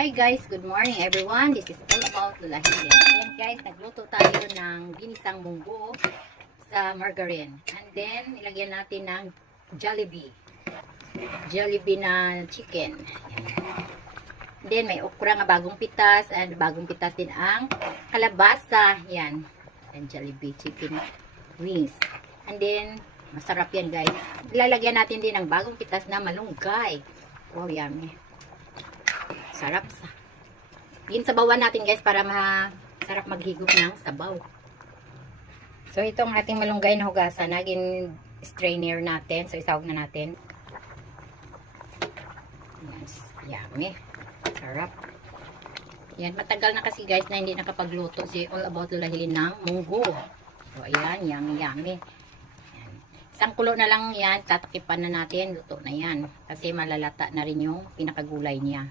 Hi guys, good morning everyone. This is all about Lola Helen. Ayan guys, nagluto tayo ng ginisang munggo sa margarine. And then, ilagyan natin ng Jollibee. Jollibee na chicken. And then, may okra nga bagong pitas. And bagong pitas din ang kalabasa. Yan. And Jollibee chicken wings. And then, masarap yan guys. Ilalagyan natin din ng bagong pitas na malunggay. Oh, yummy. Sarap sa. Sabawan natin guys para masarap maghigop ng sabaw. So ito ang ating malunggay na hugasan. Naging strainer natin. So isawag na natin. Yes. Yummy. Sarap. Yan. Matagal na kasi guys na hindi nakapagluto si All About Lola Helen ng munggo. So ayan. Yummy. Yummy. Yan. Isang kulo na lang yan. Tatakipan na natin. Luto na yan. Kasi malalata na rin yung pinakagulay niya.